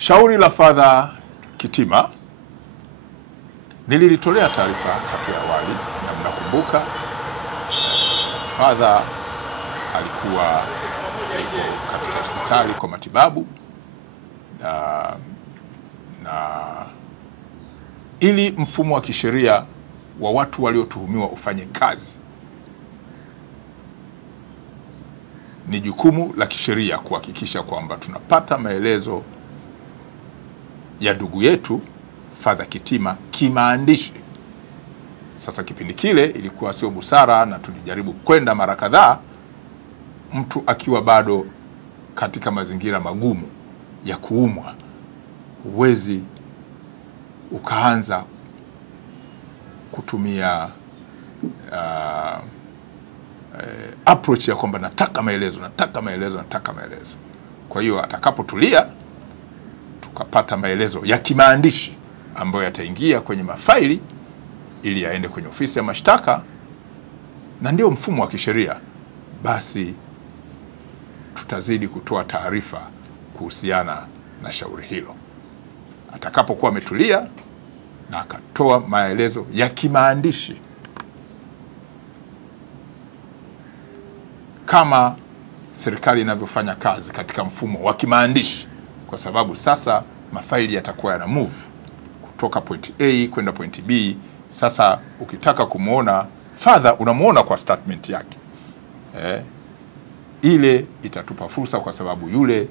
Shauri la Father Kitima nililitolea taarifa hatua ya awali, na mnakumbuka Father alikuwa katika hospitali kwa matibabu na ili mfumo wa kisheria wa watu waliotuhumiwa ufanye kazi, ni jukumu la kisheria kuhakikisha kwamba tunapata maelezo ya ndugu yetu Father Kitima kimaandishi. Sasa kipindi kile ilikuwa sio busara, na tulijaribu kwenda mara kadhaa, mtu akiwa bado katika mazingira magumu ya kuumwa, huwezi ukaanza kutumia approach ya kwamba nataka maelezo. Kwa hiyo atakapotulia, tukapata maelezo ya kimaandishi ambayo yataingia kwenye mafaili ili yaende kwenye ofisi ya mashtaka, na ndio mfumo wa kisheria, basi tutazidi kutoa taarifa kuhusiana na shauri hilo. Atakapokuwa ametulia na akatoa maelezo ya kimaandishi kama serikali inavyofanya kazi katika mfumo wa kimaandishi, kwa sababu sasa mafaili yatakuwa yana move kutoka point A kwenda point B. Sasa ukitaka kumuona Father unamuona kwa statement yake. Ile itatupa fursa, kwa sababu yule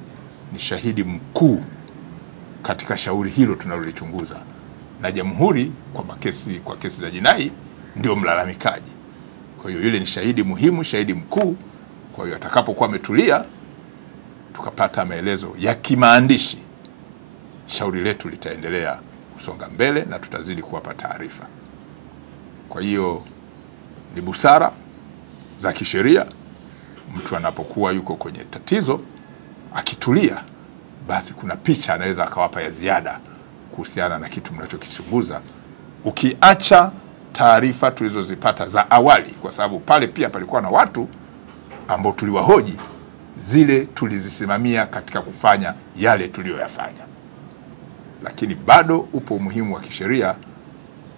ni shahidi mkuu katika shauri hilo tunalolichunguza, na jamhuri kwa kesi za jinai ndio mlalamikaji. Kwa hiyo yule ni shahidi muhimu, shahidi mkuu. Kwa hiyo atakapokuwa ametulia, tukapata maelezo ya kimaandishi, shauri letu litaendelea kusonga mbele na tutazidi kuwapa taarifa. Kwa hiyo ni busara za kisheria, mtu anapokuwa yuko kwenye tatizo akitulia, basi kuna picha anaweza akawapa ya ziada kuhusiana na kitu mnachokichunguza, ukiacha taarifa tulizozipata za awali, kwa sababu pale pia palikuwa na watu ambao tuliwahoji, zile tulizisimamia katika kufanya yale tuliyoyafanya. Lakini bado upo umuhimu wa kisheria,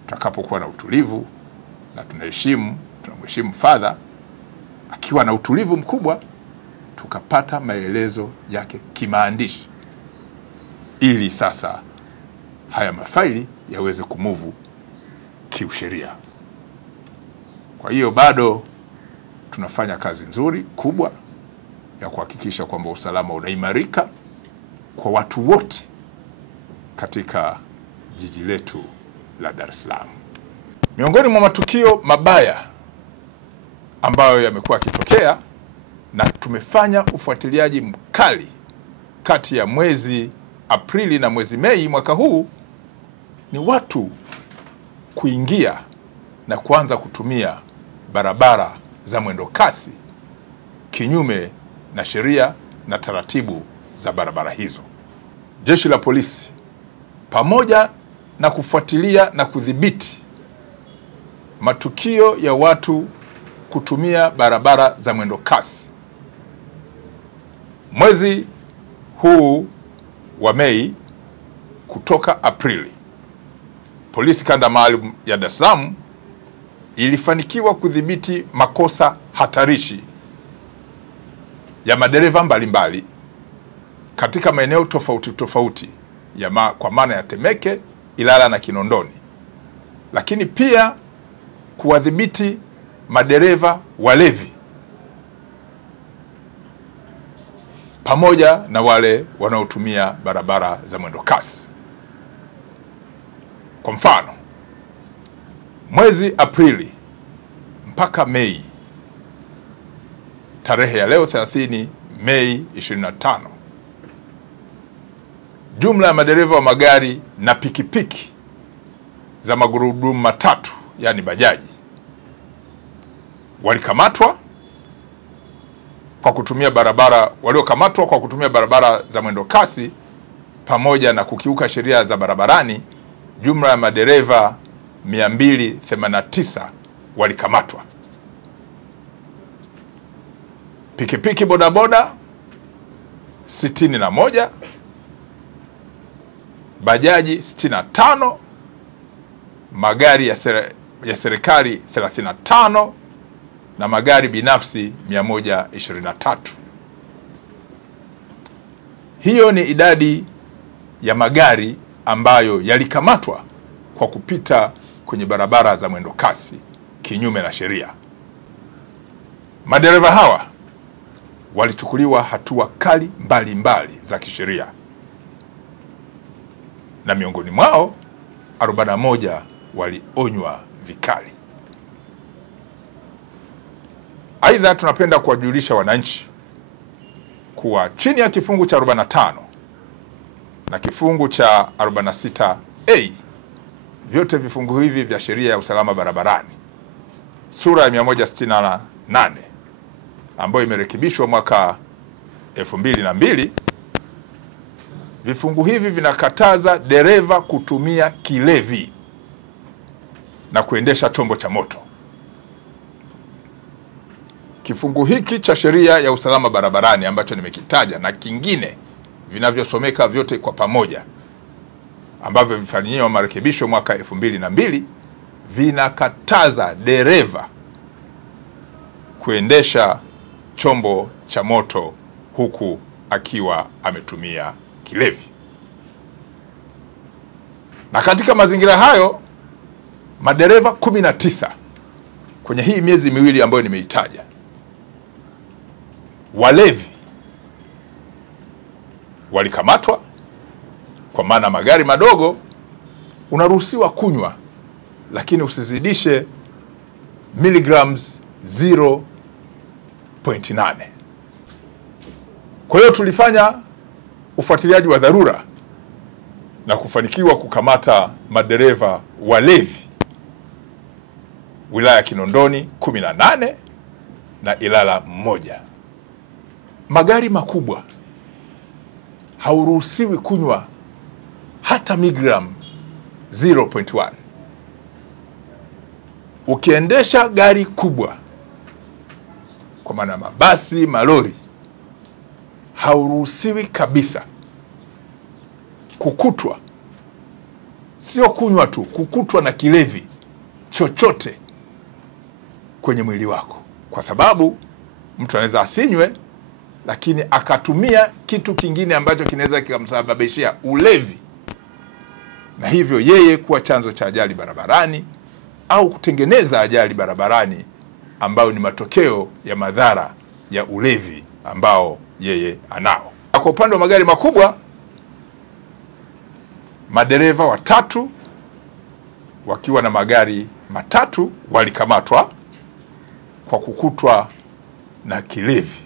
tutakapokuwa na utulivu, na tunamheshimu Father akiwa na utulivu mkubwa, tukapata maelezo yake kimaandishi, ili sasa haya mafaili yaweze kumuvu kiusheria. Kwa hiyo bado tunafanya kazi nzuri kubwa ya kuhakikisha kwamba usalama unaimarika kwa watu wote katika jiji letu la Dar es Salaam. Miongoni mwa matukio mabaya ambayo yamekuwa yakitokea, na tumefanya ufuatiliaji mkali kati ya mwezi Aprili na mwezi Mei mwaka huu, ni watu kuingia na kuanza kutumia barabara za mwendo kasi kinyume na sheria na taratibu za barabara hizo. Jeshi la polisi, pamoja na kufuatilia na kudhibiti matukio ya watu kutumia barabara za mwendo kasi, mwezi huu wa Mei kutoka Aprili, polisi kanda maalum ya Dar es Salaam ilifanikiwa kudhibiti makosa hatarishi ya madereva mbalimbali katika maeneo tofauti kwa maana ya Temeke, Ilala na Kinondoni, lakini pia kuwadhibiti madereva walevi pamoja na wale wanaotumia barabara za mwendo kasi. Kwa mfano, mwezi Aprili mpaka Mei, tarehe ya leo 30 Mei 25, jumla ya madereva wa magari na pikipiki za magurudumu matatu, yani bajaji, waliokamatwa kwa kutumia barabara za mwendo kasi pamoja na kukiuka sheria za barabarani, jumla ya madereva 289 walikamatwa. Pikipiki bodaboda 61, bajaji 65, magari ya serikali 35 na magari binafsi 123. Hiyo ni idadi ya magari ambayo yalikamatwa kwa kupita kwenye barabara za mwendo kasi kinyume na sheria. Madereva hawa walichukuliwa hatua kali mbalimbali za kisheria, na miongoni mwao 41 walionywa vikali. Aidha, tunapenda kuwajulisha wananchi kuwa chini ya kifungu cha 45 na kifungu cha 46A, vyote vifungu hivi vya sheria ya usalama barabarani sura ya 168 ambayo imerekebishwa mwaka 2002, vifungu hivi vinakataza dereva kutumia kilevi na kuendesha chombo cha moto. Kifungu hiki cha sheria ya usalama barabarani ambacho nimekitaja na kingine vinavyosomeka vyote kwa pamoja ambavyo vifanyiwa marekebisho mwaka 2002 vinakataza dereva kuendesha chombo cha moto huku akiwa ametumia kilevi. Na katika mazingira hayo, madereva 19 kwenye hii miezi miwili ambayo nimeitaja, walevi, walikamatwa. Kwa maana magari madogo unaruhusiwa kunywa, lakini usizidishe milligrams 0.8. Kwa hiyo tulifanya ufuatiliaji wa dharura na kufanikiwa kukamata madereva walevi wilaya ya Kinondoni 18 na Ilala 1. Magari makubwa hauruhusiwi kunywa hata miligram 0.1. Ukiendesha gari kubwa, kwa maana mabasi, malori, hauruhusiwi kabisa kukutwa, sio kunywa tu, kukutwa na kilevi chochote kwenye mwili wako, kwa sababu mtu anaweza asinywe lakini akatumia kitu kingine ambacho kinaweza kikamsababishia ulevi, na hivyo yeye kuwa chanzo cha ajali barabarani au kutengeneza ajali barabarani ambayo ni matokeo ya madhara ya ulevi ambao yeye anao. Kwa upande wa magari makubwa, madereva 3 wakiwa na magari 3 walikamatwa kwa kukutwa na kilevi.